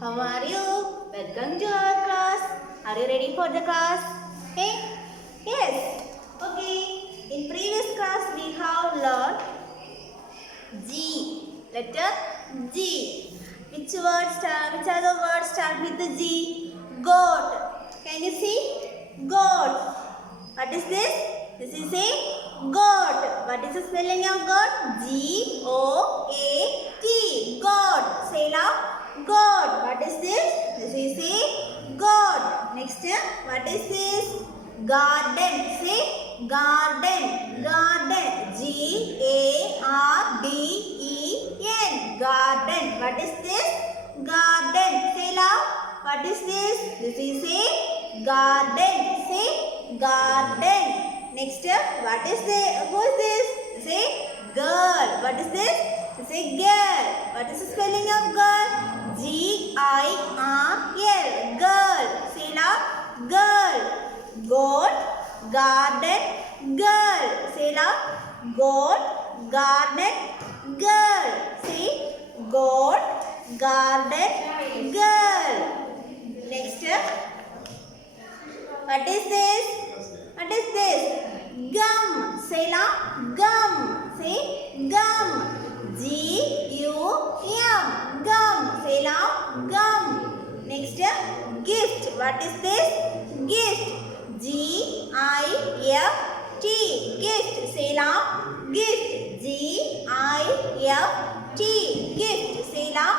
How are you? Welcome to our class. Are you ready for the class? Hey? Yes. Okay. In previous class we have learned G. Letter G. Which are the words start with the G? Goat. Can you see? Goat. What is this? This is a goat. What is the spelling of goat? G-O-A-T. Goat. Say loud. Goat. What is this? This is a goat. Next, what is this? Garden. Say garden. Garden. G-A-R-D-E-N. Garden. What is this? Garden. Say loud. What is this? This is a garden. Say garden. Next, what is this? Who is this? Say girl. What is this? Say girl. What is the spelling of girl? G-I-R-L. Girl. Say loud. Girl. Goat, garden, girl. Say loud. Goat, garden, girl. Say goat, garden, girl. Next, what is this? What is this? Gum. Say loud. Gum. Say gum. G-U-M. Gum. Say loud. Gum. Next, gift. What is this? Gift. G-I-F-T. Gift. Say loud. Gift. G-I-F-T. Gift. Say loud.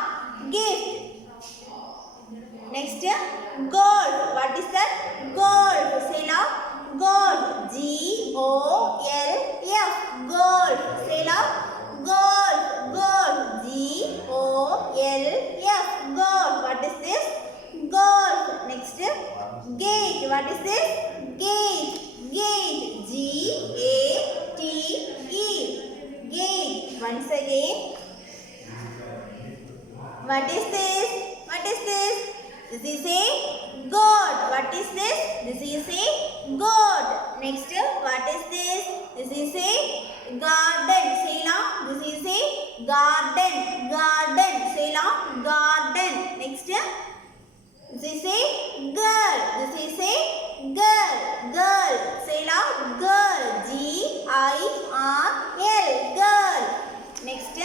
Gift. Next, golf. What is that? Golf. Say loud. Golf. G-O-L-F. Golf. Say loud. Golf. Golf. G-O-L-F. Golf. What is this? Golf. Next, gate. What is this? Gate. Gate. G-A-T-E. Gate. Once again. What is this? What is this? This is a goat. What is this? This is a goat. Next, what is this? This is a garden. Say loud. This is a garden. Garden. Say loud. Garden. Next, this is a girl. This is a girl. Girl. Say loud. Girl. G-I-R-L. Girl. Next,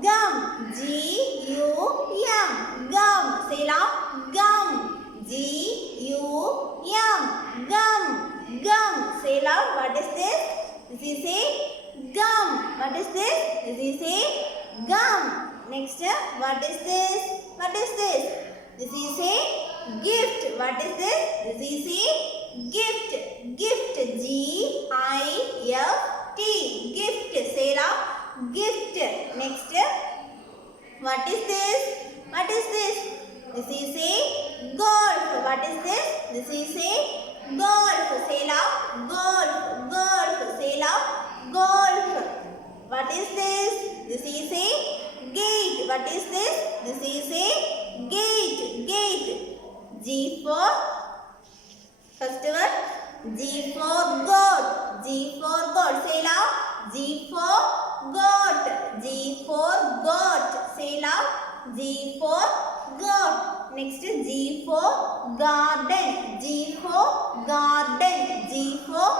gum. G-U-M. Gum. Say loud. Gum. G-U-M. Gum. Gum. Say loud. What is this? This is a gum. What is this? This is a gum. Next, what is this? What is this? This is a gift. What is this? This is a gift. Gift. G-I-F-T. Gift. Say loud. Gift. Next, what is this? What is this? This is a golf. What is this? This is a golf. Say loud. Golf. Golf. Say loud. Golf. What is this? This is a gate. What is this? This is a gate. Gate. G for first word. G for goat. G for goat. Say loud. G for goat. G for goat. Say loud. G for goat. Next, G for garden. G for garden. G for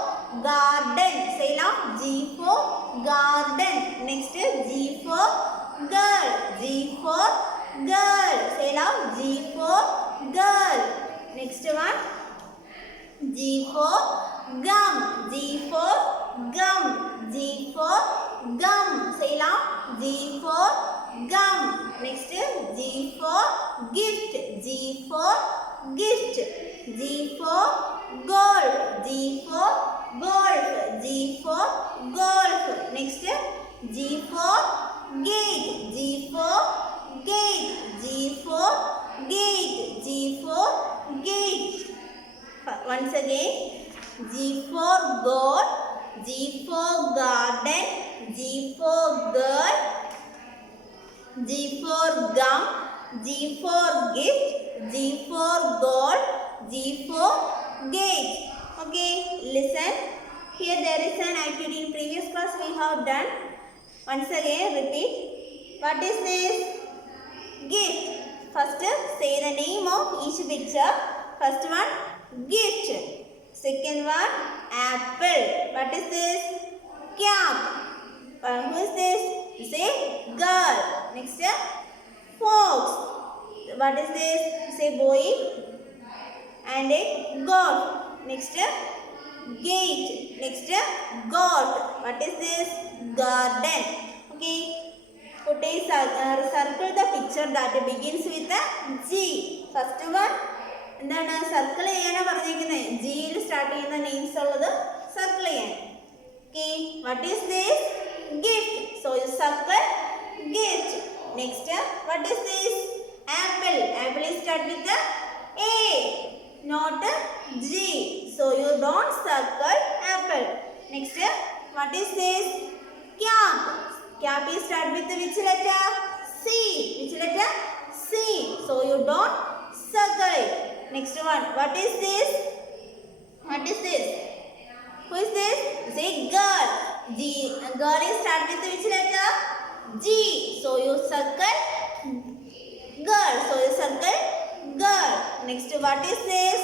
garden. Say loud. G for garden. Next, G for girl. G for girl. Say loud. G for girl. Next one. G for gum. G for gum. G for gum. Say loud. G for gum. Next, G for gift. G for gift. G for golf. G for golf. G for golf. Next, G for gate. G for gate. G for gate. G for gate. Once again. G for goat. G for garden. G for girl. G for gum. G for gift. G for gold. G for gate. Okay, listen. Here there is an activity in previous class we have done. Once again repeat. What is this? Gift. First each picture. First one, gift. Second one, apple. What is this? Cap. Who is this? Say girl. Next, fox. What is this? Say boy and a goat. Next, gate. Next, goat. What is this? Garden. Okay. Put a circle the picture that begins with a G. First one, എന്താണ് circle ചെയ്യാനാണ് പറഞ്ഞിരിക്കുന്നത്. ജിയിൽ start ചെയ്യുന്ന names ഉള്ളത് circle ചെയ്യാൻ. Okay, what is this? Gift. So you circle gift. Next, what is this? Apple. Apple is start with the A, not G. So you don't circle apple. Next, what is this? Cap. Cap is start with which letter? C. Which letter? C. So you don't circle it. Next one, what is this? What is this? Who is this? Say girl. G. Girl is start with which letter? G. So you circle girl. So you circle girl. Next, what is this?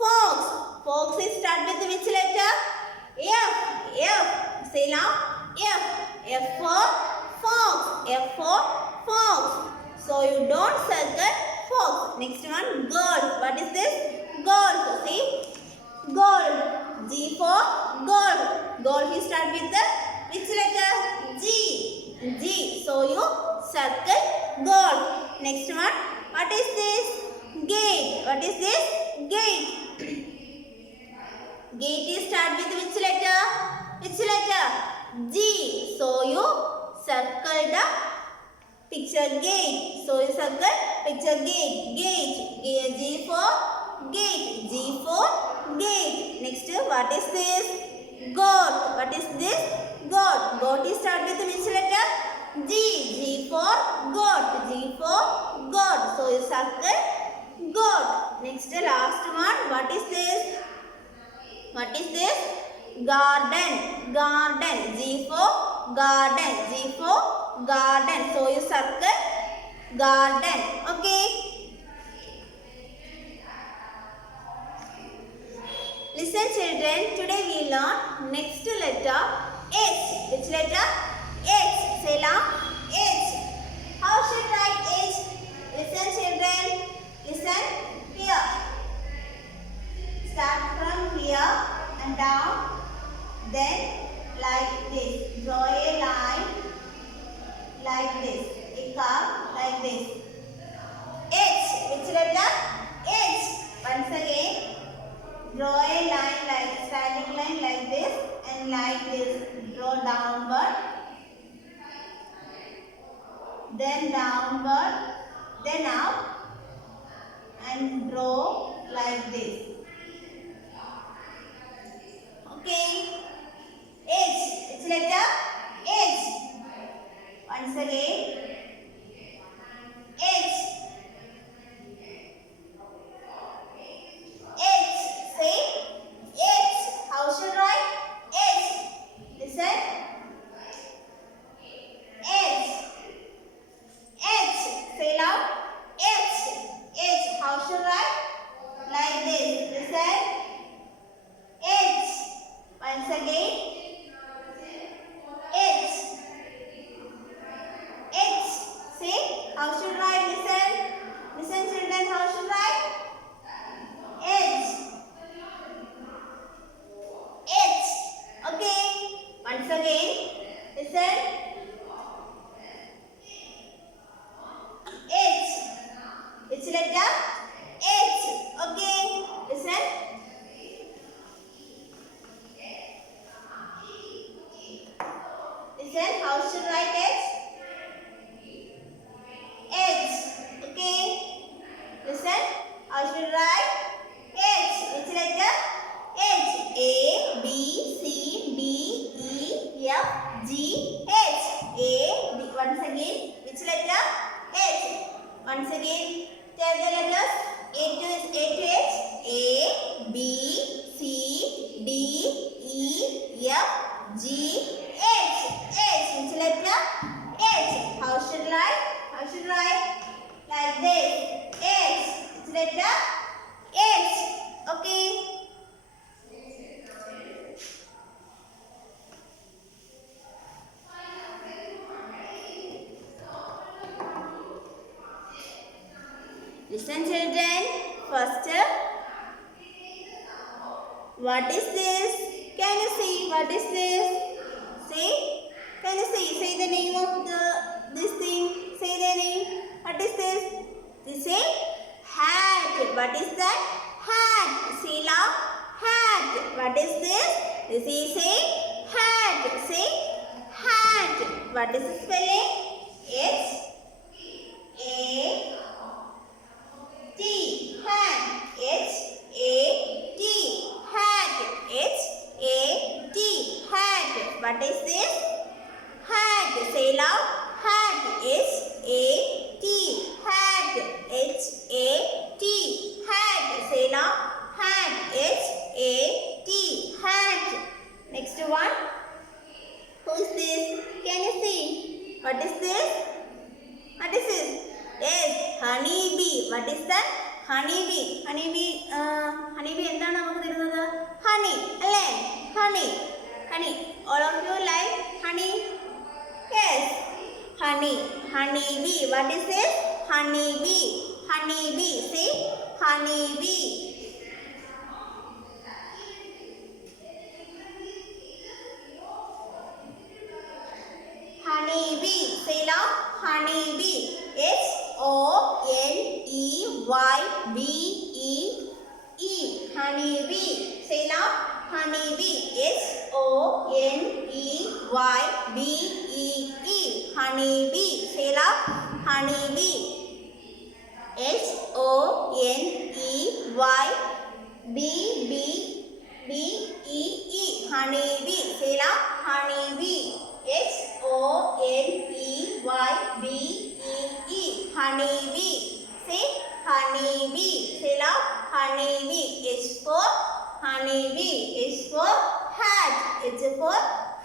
Fox. Fox is start with which letter? F. F. Say now. F. F for fox. F for fox. So you don't circle fox. Next one, golf. What is this? Golf. See? Golf. G for golf. Golf is start with the which letter? G. G. So you circle golf. Next one, what is this? Gate. What is this? Gate. Gate is start with which letter? Which letter? G. So you circle the picture gate. So you circle picture gate. Gate. G for gate. G for gate. Next, what is this? Goat. What is this? Goat. Goat is start with which letter? G. G for goat. G for goat. So you circle goat. Next, last one. What is this? What is this? Garden. Garden. G for garden. G for garden. So you circle garden. Okay. Listen children. Today we learn next letter H. Which letter? H. Say now. H. How should write H? Listen children. Listen here. Start from here and down. Then like this. Draw a line like this. A curve like this. H. Which letter? H. Once again, draw a line like standing line like this and like this. Draw downward. Then downward. Then up. And draw like this. Okay. H. Which letter? H. Once again. H. H. Say H. How should I write H? Listen. H. H. Say loud. H. H. How should I write? Like this. Listen. H. Once again. H. H. See? How should I write? Listen. Listen children. How should I write? H. H. Okay. Once again. Listen. H. Which letter? H. Okay. Listen. Listen. How should I write H? H. Okay. Listen. How should I write H? Which letter? H. A, B, C, D, E, F, G, H. A, B. Once again. Which letter? H. Once again. Tell the letters. A to H. A, B, C, D, E, F, G, H. H. Which letter? H. How should I write? How should I write? Like this. H. Which letter H. Okay. Listen children. First, what is this? Can you see what is this? Say. Can you see? Say the name of this thing. Say the name. What is this? This is hat. What is that? Hat. Say loud. Hat. What is this? This is a hat. Say hat. What is the spelling? H A T. Hat. H A T. Hat. H A T. Hat. What is this? Hat. Say loud. Hat. H A T. Hat. H A T. Hat. Say loud. Hat. H A T. Hat. Next one. Who is this? Can you see? What is this? What is this? Yes, honeybee. What is that? Honeybee. Honeybee. Honeybee എന്താണ് നമുക്ക് തരുന്നത്? Honey. അല്ലേ? Honey. Honey. All of you like honey? Yes. Honey. Honeybee. What is this? Honeybee. Honeybee. Say honeybee. Honeybee. Say loud. Honeybee. Honeybee. Honeybee. Say loud. Honeybee. Honeybee. Honeybee. Say loud. Honeybee. Honeybee. Honeybee. Say loud. Honeybee. Honeybee. Say honeybee. Say loud. Honeybee. H for honeybee. H for hat. H for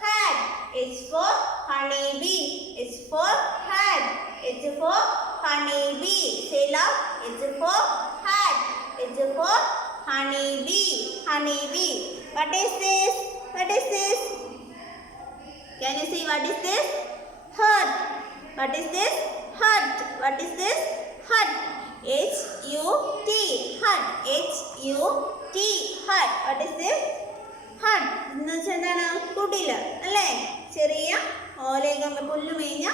hat. H for honeybee. H for hat. H for honeybee. Say loud. H for hat. H for honeybee. Honeybee. What is this? What is this? Can you see what is this? Hut. What is this? Hut. What is this? Hut. H-U-T. Hut. H-U-T. Hut. What is this? Hut. എന്ന് വെച്ചാൽ എന്താണ്? കുടില് അല്ലേ? ചെറിയ ഓലയൊക്കെ പുല്ല് മേഞ്ഞ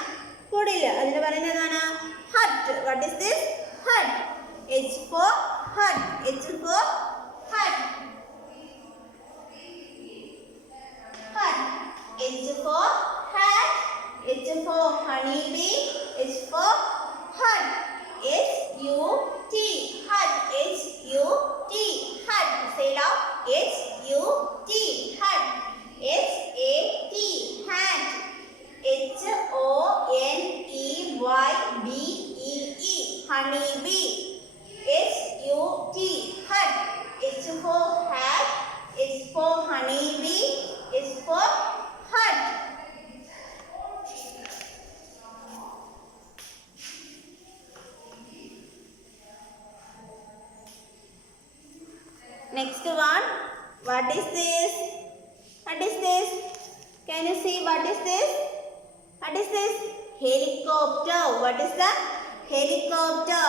കുടില്. അതിന് പറയുന്നത് എന്താണ്? Hut. What is this? Hut. H for hut. H for hut. Hut. H for hat. H for honeybee. H for hut. H-U-T. Hut. H-U-T. Hut. Say loud. H-U-T. Hut. H-A-T. Hat. H-O-N-E-Y-B-E-E. Honeybee. H-U-T. Hut. H for hat. H for honeybee. H for hut. Next one. What is this? What is this? Can you see what is this? What is this? Helicopter. What is that? Helicopter.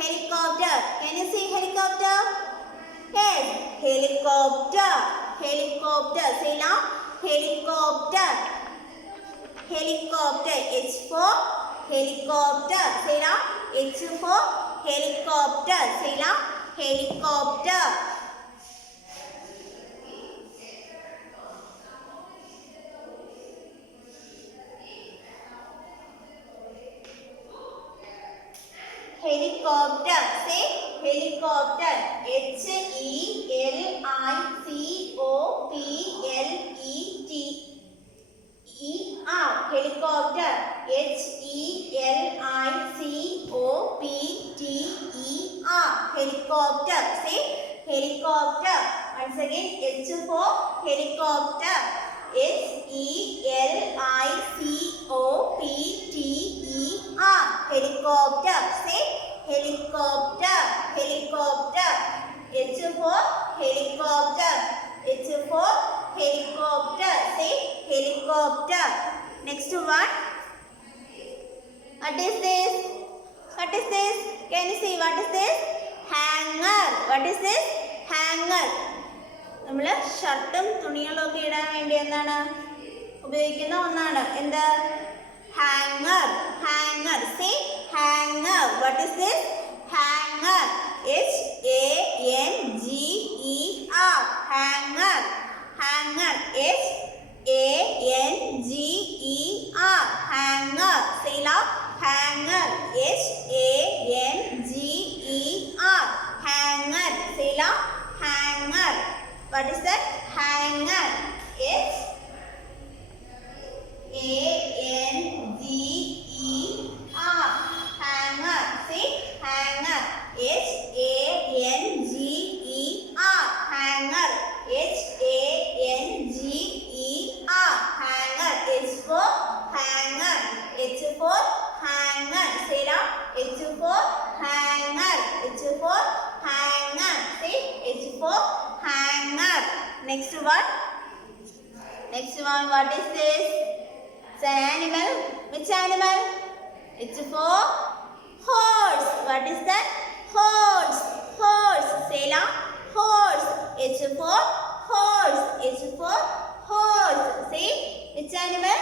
Helicopter. Can you see helicopter? Yes. Helicopter. Helicopter. Say now. Helicopter. Helicopter. H for helicopter. Say now. H for helicopter. Say now. Helicopter. Helicopter. Say helicopter. Helicopter. Helicopter. Helicopter. Helicopter. Say helicopter. Once again, H for helicopter. Helicopter. Say helicopter. Helicopter. one. What is this? What is this? Can you see what is this? Hanger. What is this? Hanger. നമ്മൾ ഷർട്ടും തുണികളും ഒക്കെ ഇടാൻ വേണ്ടി എന്താണ് ഉപയോഗിക്കുന്ന ഒന്നാണ് എന്ത് hanger. Hanger. See hanger. What is this? Hanger. H-A-N-G-E-R. Hanger. Hanger. H-A-N-G-E-R. Hanger. Say loud. Hanger. H-A-N-G-E-R. Hanger. Say loud. Hanger. What is that? Hanger. H-A-N-G-E-R. Hanger. See? Hanger. H-A-N-G-E-R. Hanger. H-A-N-G-E-R. Hanger. H for hanger. H for hanger. Say loud. H for hanger. H for hanger. See? H for hanger. Next one. Next one. What is this? It's an animal. Which animal? It's for horse. What is that? Horse. Horse. Say loud. Horse. H for horse. H for horse. See? Which animal?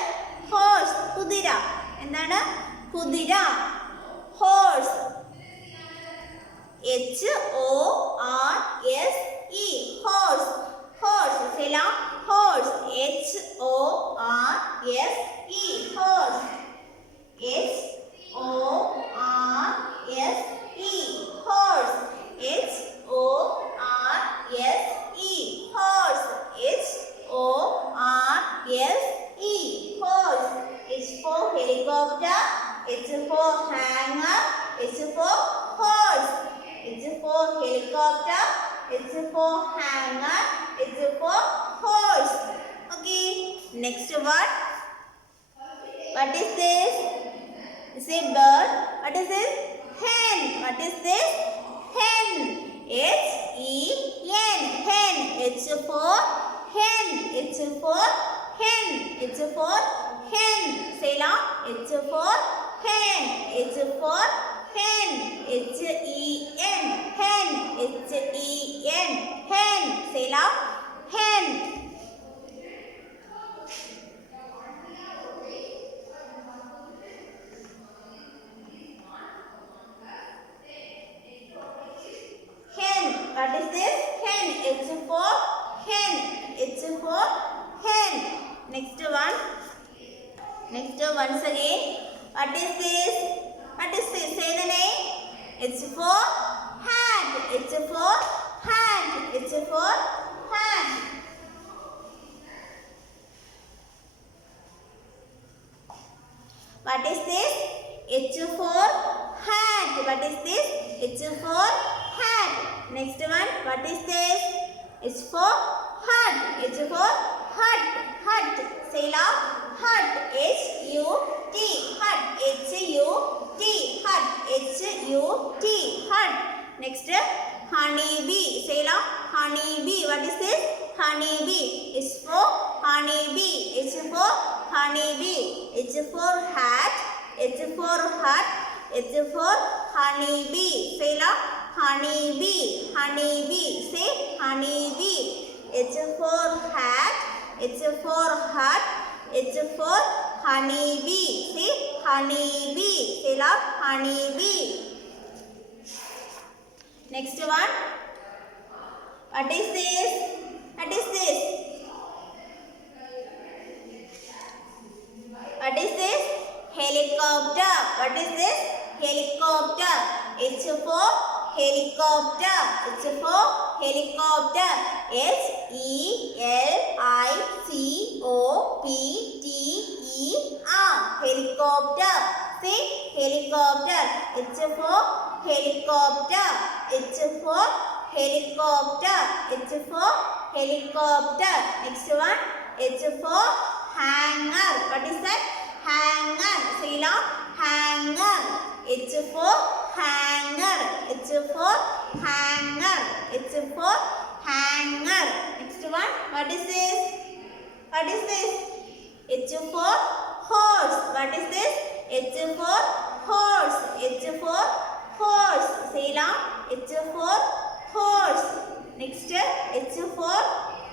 Horse. Kudira. എന്താണ് Kudira. Horse. H-O-R-S-E. Horse. Horse. Say loud. Horse. H-O-R-S-E. Horse. H-O-R-S-E. Horse. H-O-R-S-E. Horse. H-O-R-S-E. Horse. H for helicopter. H for hanger. H for horse. H for helicopter. H for hanger. H for horse. Okay. Next one. What is this? It's a bird. What is this? Hen. What is this? Hen. H-E-N. Hen. H for hen. H for hen. H for hen. Say loud. H for hen. H for hen. H-E-N. Hen. H-E-N. Hen. Say loud. Hen. Hen. What is this? Hen. H for hen. H for hen. Next one. Next once again. What is this? What is this? Say the name. H for hat. H for hat. H for hat. What is this? H for hat. What is this? H for hat. Next one. What is this? H for hut. H for hut. Hut. Say loud. Hut. H-U-T. Hut. H-U-T. Hut. H-U-T. Hut. Next. Honeybee. Say loud. Honeybee. What is this? Honeybee. H for honeybee. H for honeybee. H for hat. H for hut. H for honeybee. Say loud. Honeybee. Honeybee. Say honeybee. H for hat. H for hut. H for honeybee. Say honeybee. Say loud. Honeybee. Next one. What is this? What is this? What is this? Helicopter. What is this? Helicopter. H for helicopter. H for helicopter. H-E-L-I-C-O-P-T-E-R. Helicopter. Say helicopter. H for helicopter. H for helicopter. H for helicopter. Next one. H for hanger. What is that? Hanger. Say loud. Hanger. H for hanger. H for hanger. H for hanger. Next one. What is this? What is this? H for horse. What is this? H for horse. H for horse. Say loud. H for horse. Next, H for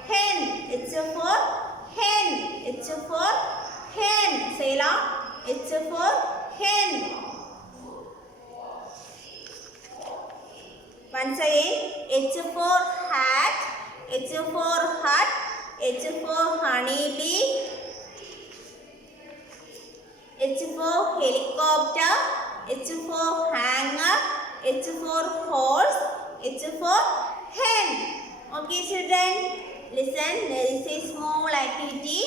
hen. H for hen. H for hen. Say loud. H for hen. Once again, H for hat. H for hut. H for honeybee. H for helicopter. H for hanger. H for horse. H for hen. Okay, children. Listen, there is a small activity.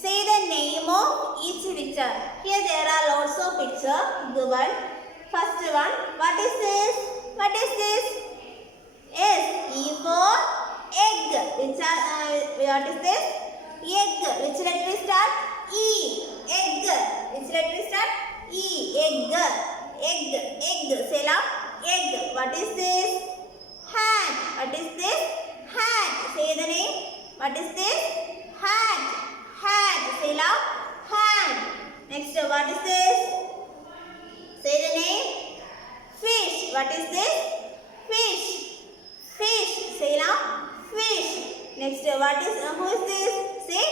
Say the name of each picture. Here there are lots of pictures given. First one, what is this? What is this? Yes, E for egg. What is this? Egg. Which letter we start? E. Egg. Which letter we start? E. Egg. Egg. Egg. Say loud. Egg. What is this? Hat. What is this? Hat. Say the name. What is this? Hat. Hat. Say loud. Hat. Next, what is this? Say the name. Fish. What is this? Fish. Fish. Say loud. Fish. Next, what is? Who is this? Say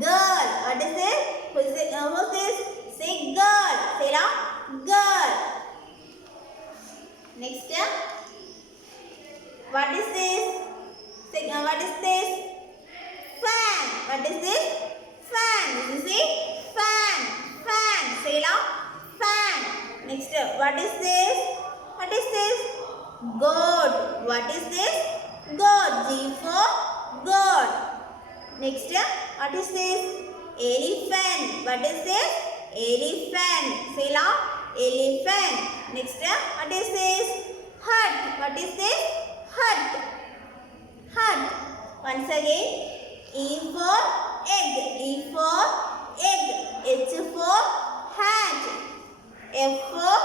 girl. What is this? Who is this? Who is this? Say girl. Say loud. Girl. Next, what is this? Say, what is this? Fan. What is this? Fan. You see? Fan. Fan. Say loud. Fan. Next, what is this? What is this? Goat. What is this? Goat. G for goat. Next, what is this? Elephant. What is this? Elephant. Say loud. Elephant. Next, what is this? Hut. What is this? Hut. Hut. Once again, E for egg. E for egg. H for hat. F for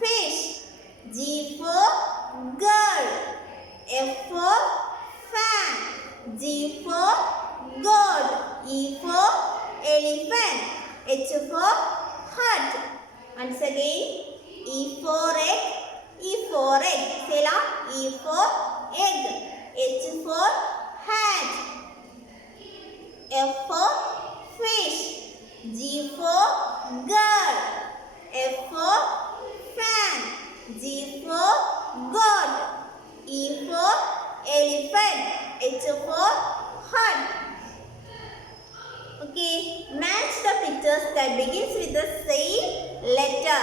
fish. G for girl. F for fan. G for goat. E for elephant. H for hut. Once again, E for egg. E for egg. Say loud. E for egg. H for hat. F for fish. G for girl. F for fan. G for goat. E for elephant. H for hut. Okay, match the pictures that begins with the same letter.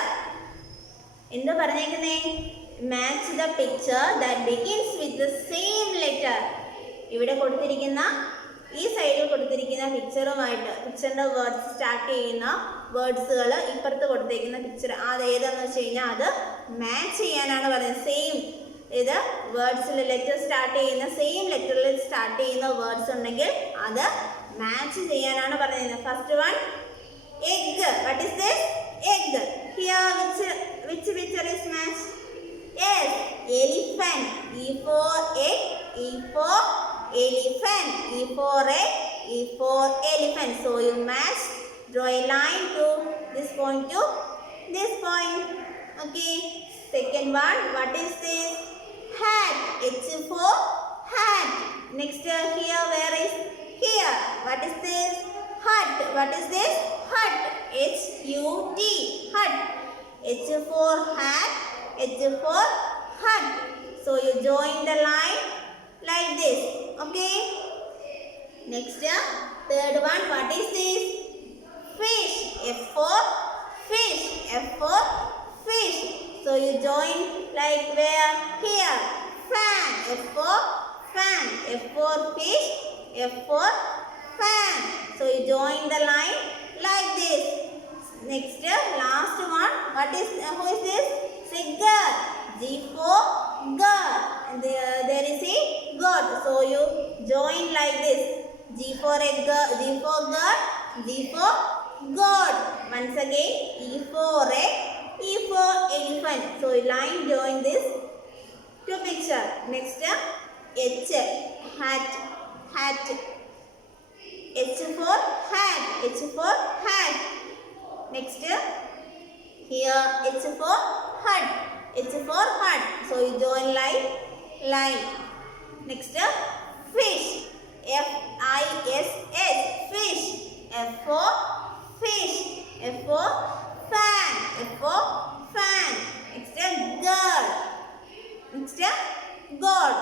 എന്താ പറഞ്ഞേക്കുന്നേ? Match the picture that begins with the same letter. ഇവിടെ കൊടുത്തിരിക്കുന്ന ഈ സൈഡിൽ കൊടുത്തിരിക്കുന്ന പിക്ചറിന്റെ words start ചെയ്യുന്ന വേർഡ്സുകൾ ഇപ്പുറത്ത് കൊടുത്തിരിക്കുന്ന picture അത് ഏതാണെന്ന് വെച്ച് കഴിഞ്ഞാൽ അത് മാച്ച് ചെയ്യാനാണ് പറയുന്നത്. സെയിം ഇത് വേർഡ്സിൽ ലെറ്റർ സ്റ്റാർട്ട് ചെയ്യുന്ന സെയിം ലെറ്ററിൽ സ്റ്റാർട്ട് ചെയ്യുന്ന വേർഡ്സ് ഉണ്ടെങ്കിൽ അത് മാച്ച് ചെയ്യാനാണ് പറയുന്നത്. First one egg. What is this? Egg. Here which picture is matched? Yes, elephant. E for egg. E for elephant. E for egg. E for elephant. So you match. Draw a line to this point to this point. Okay. Second one. What is this? Hat. H for hat. Next here. Where is here? What is this? Hut. What is this? Hut. H-U-T. Hut. H for hat. H for hut. So you join the line like this. Okay. Next, third one. What is this? Fish. F for fish. F for fish. So you join like where? Here. Fan. F for fan. F for fish. F for fan. So you join the line like this. Next, last one. What is? Who is this? Say girl. G for girl. And there is a goat. So you join like this. G for a girl. G for girl. G for goat. Once again, E for egg. E for elephant. So line join this two picture. Next, H. Hat. Hat. H for hat. H for hat. Next, here H for hut. H for hut. So you join line. Next, fish. F-I-S-H. Fish. F for fish. F for fan. F for fan. Next, girl. Next, God.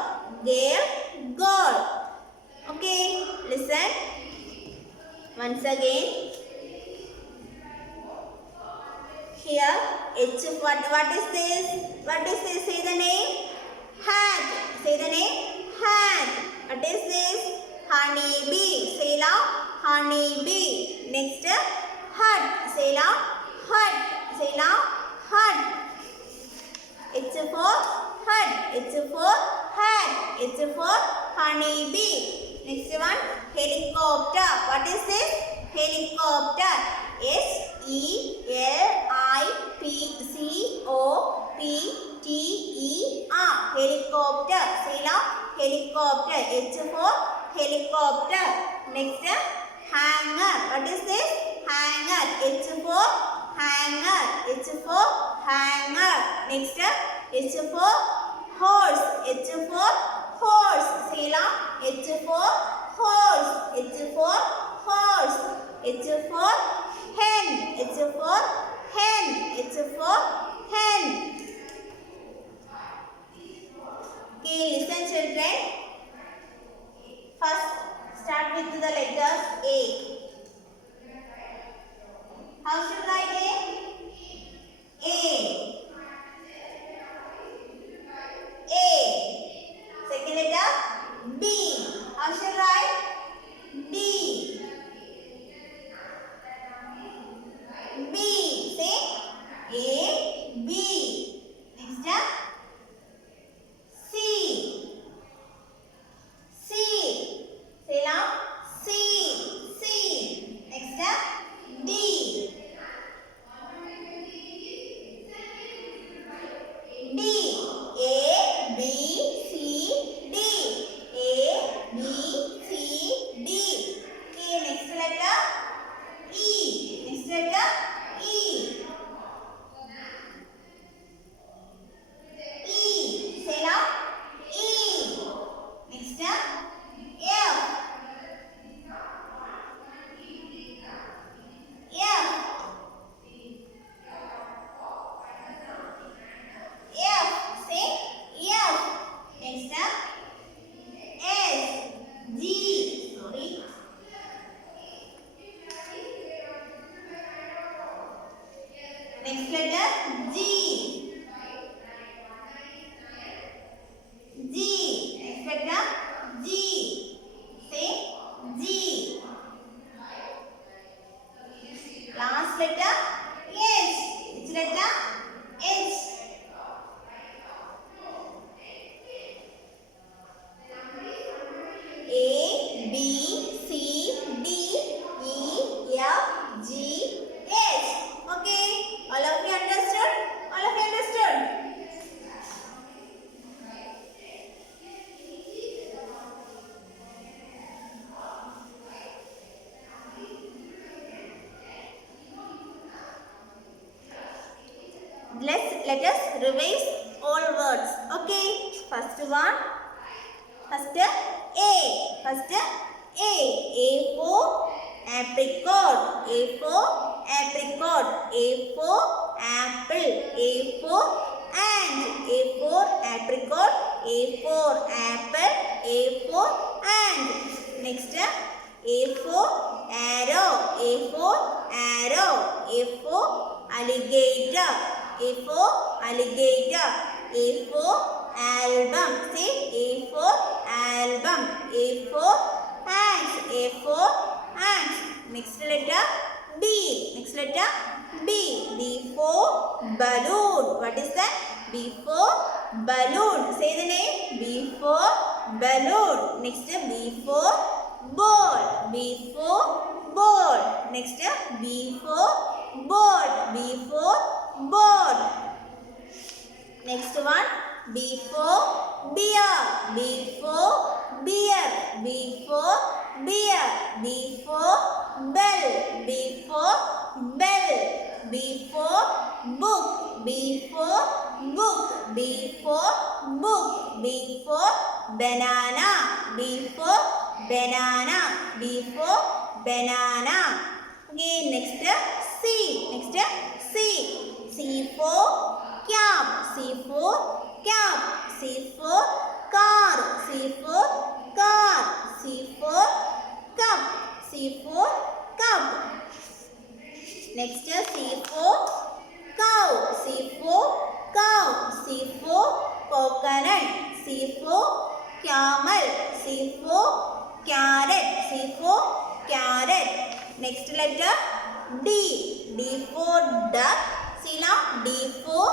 Girl, God. Okay, listen. Once again. Here, H. What is this? What is this? Say the name. Hat. Say the name. Hat. What is this? Honey bee. Say loud. Honey bee. Next, hut. Say loud. Hut. Say loud. Hut. H for hut. H for hat. H for honey bee. Next one, helicopter. What is this? Helicopter. S-E-L-I-P-C-O-P-T-E-R. Helicopter. Say loud. Helicopter. H for helicopter. Next, hanger. What is this? Hanger. H for hanger. H for hanger. Next, H for horse. H for horse. Say loud. H for horse. H for horse. H for hen. H for hen. H for hen. Okay, listen children. First, start with the letters A. How should I write A? A. Second letter B. How should I write? B. B. Say A, B. Next, C. C. Say now. C. C. Next, D. D. A, B, C, D. A, B, C, D. Okay, next letter E. Next letter E. E. Say now. E. Next, F. F. F. Say F. Next, S. G. Sorry. Next letter G. G. Next letter G. Say G. Last letter H. Which letter? H. A, B, C, D, E, F, G, H. Okay, all of you understood? All of you understood? Let us revise all words. Okay, first one. First A. First A. A for apricot. A for apricot. A for apple. A for ant. A for apricot. A for apple. A for ant. Next, A for arrow. A for arrow. A for alligator. A for alligator. A for album. Say A for album. A for ants. A for ants. Next letter B. Next letter B. B for balloon. What is that? B for balloon. Say the name. B for balloon. Next, B for ball. B for ball. Next, B for board. B for board. Next one, B for beer. B for beer. B for beer. B for bell. B for bell. B for book. B for book. B for book. B for banana. B for banana. B for banana. Okay, next C. Next C. C for cap. C for cap. C for car. C for car. C for cup. C for cup. Next C for cow. C for cow. C for coconut. C for camel. C for carrot. C for carrot. Next letter D. D for duck. See now, D for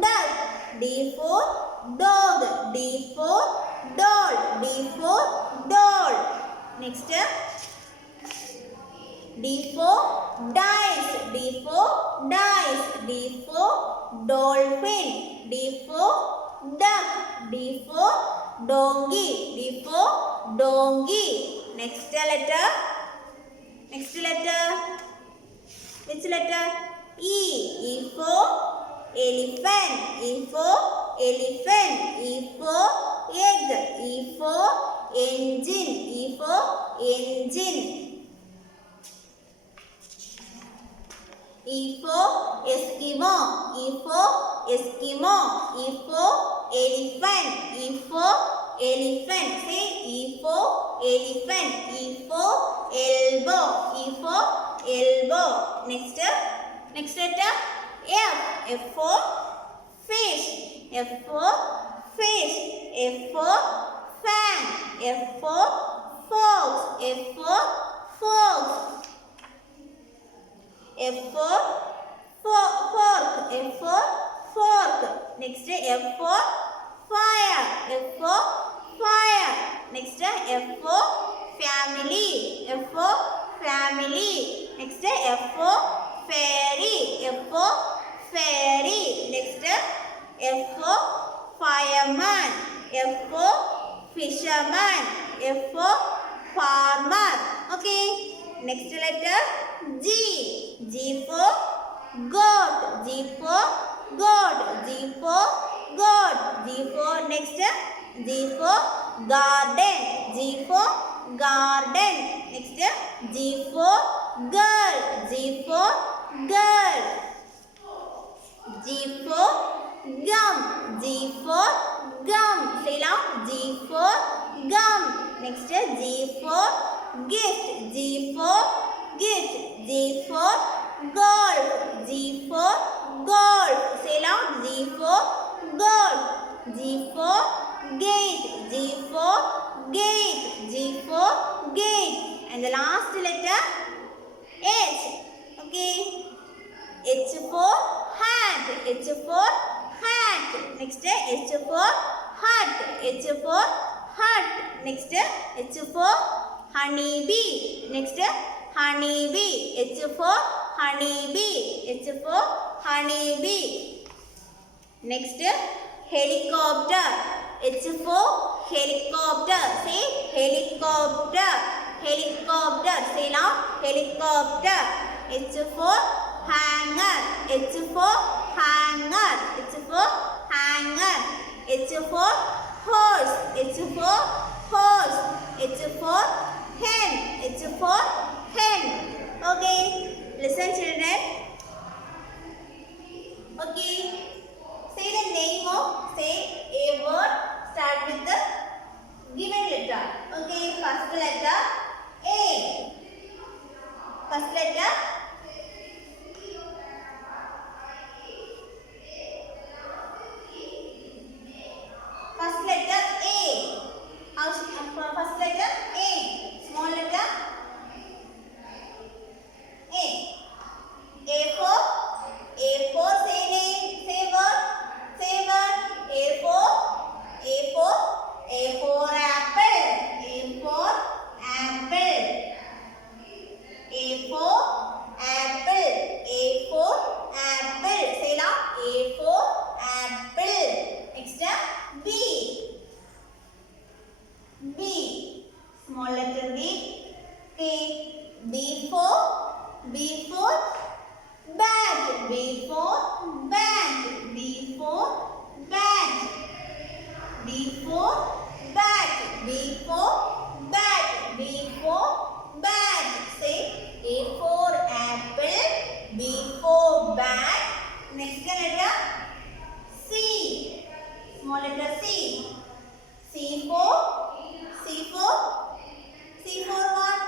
duck. D for dog. D for doll. D for doll. Next D for dice. D for dice. D for dolphin. D for duck. D for donkey. D for donkey. Next letter. Next letter. Which letter? E. E for elephant. E for elephant. E for egg. E for engine. E for engine. E for Eskimo. E for Eskimo. E for elephant. E for elephant. Say E for elephant. E for elbow. E for elbow. Next letter F. F for fish. F for fish. F for fan. F for fox. F for fox. F for fork. F for fork. Next F for fire. F for fire. Next F for family. F for family. Next F for fairy. F for fairy. Next F for fireman. F for fisherman. F for farmer. Okay. Next letter G. G for goat. G for goat. G for goat. G for next. G for garden. G for garden. Next G for girl. G for girl. G for gum. G for gum. Say now. G for gum. Next G for gift. G for gift. G for golf. G for golf. Say loud. G for golf. G for gate. G for gate. G for gate. And the last letter H. Okay. H for hat. H for hat. Next H for hut. H for hut. Next H for honey bee. Next honey bee. H for honey bee. H for honey bee. Next helicopter. H for helicopter. Say helicopter. Helicopter. Say now helicopter. H for hanger. H for hanger. H for hanger. H for horse. H for horse. H for hen. H for hen. Okay. Listen, children. Okay. Say the name of, say a word. Start with the given letter. Okay. First letter A. First letter A. First letter A. Small letter A. A for say name. Say small letter C. C for C for what?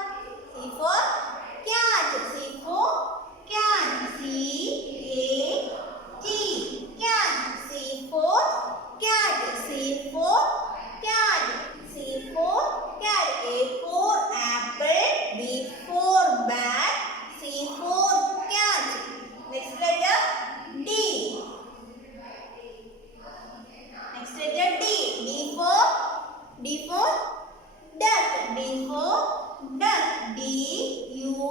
C for cat. C for cat. C-A-T. Cat. C for cat. C for cat. C for cat. A for apple. B for bat. C for cat. Next letter D. Next letter D. D for duck. D for duck. D-U-C-K.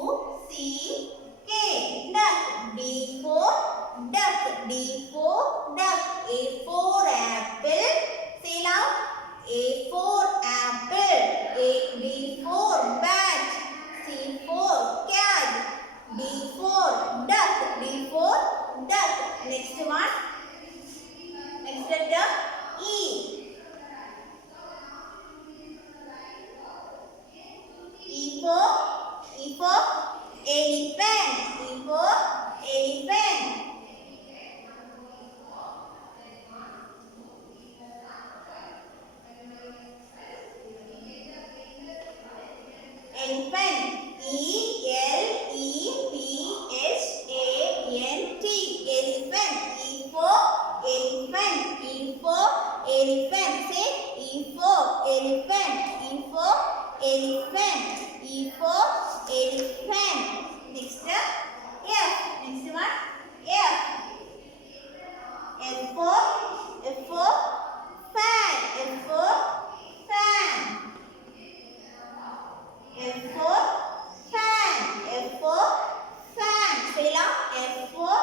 Duck. D for duck. D for duck. A for apple. Say loud. A for apple. B for bat. C for cat. D for duck. D for duck. Next one. Next letter E. E for elephant. E for elephant. Elephant. E-L-E-P-H-A-N-T. Elephant. E for elephant. E for elephant. Say E for elephant. E for elephant. E for elephant. Next F. Next one. F. F for fan. F for fan. F for fan. F for fan. Say loud. F for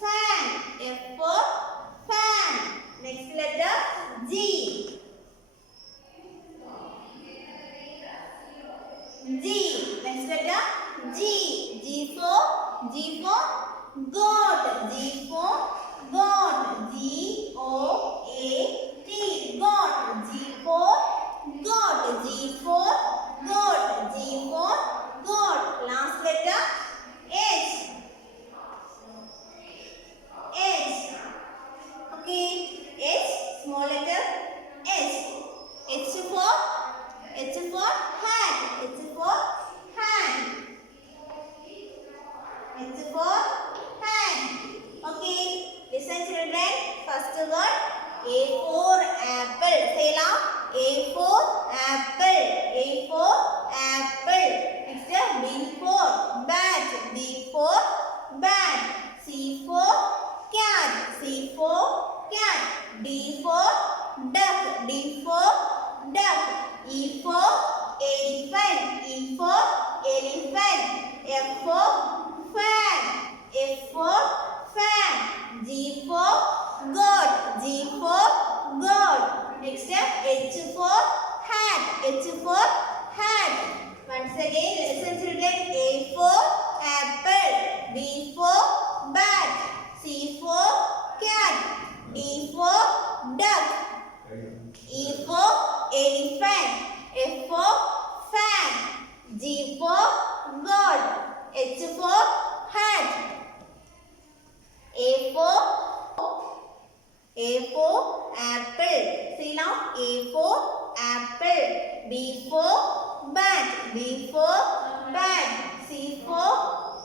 fan. F for fan. Next letter G. G. Next letter G. G for goat. G for goat. G-O-A-T. Goat. G for goat. G for goat. G for goat. Last letter H. H. Okay. H. Small letter H. H for hat. H for hand. H for hand. Okay. Listen children. First word A for apple. Say loud. A for apple. A for apple. Next B for bat. B for bat. C for cat. C for cat. D for duck. D for duck. E for elephant. E for elephant. F for fan. F for fan. G for goat. G for goat. Next step H for hat. H for hat. Once again listen children. A for apple. B for bat. C for cat. D for duck. E for elephant. F for fan. G for goat. H for hat. A for apple. See now. A for apple. B for bat. B for bat. C for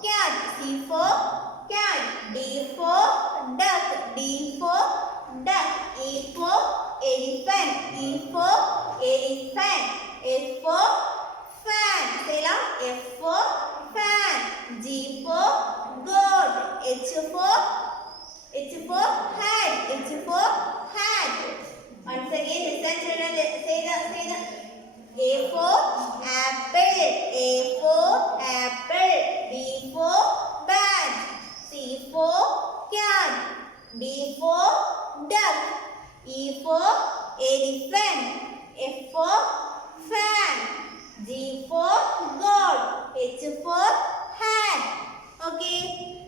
cat. C for cat. D for duck. D for duck. E for elephant. E for elephant. F for fan. Say loud. F for fan. G for goat. H for hat. H for hat. Once again listen children. Say the A for apple. A for apple. B for bat. C for cat. D for duck. E for elephant. F for fan. G for goat. H for hat. Okay,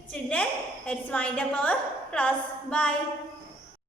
children, let's wind up our class. Bye.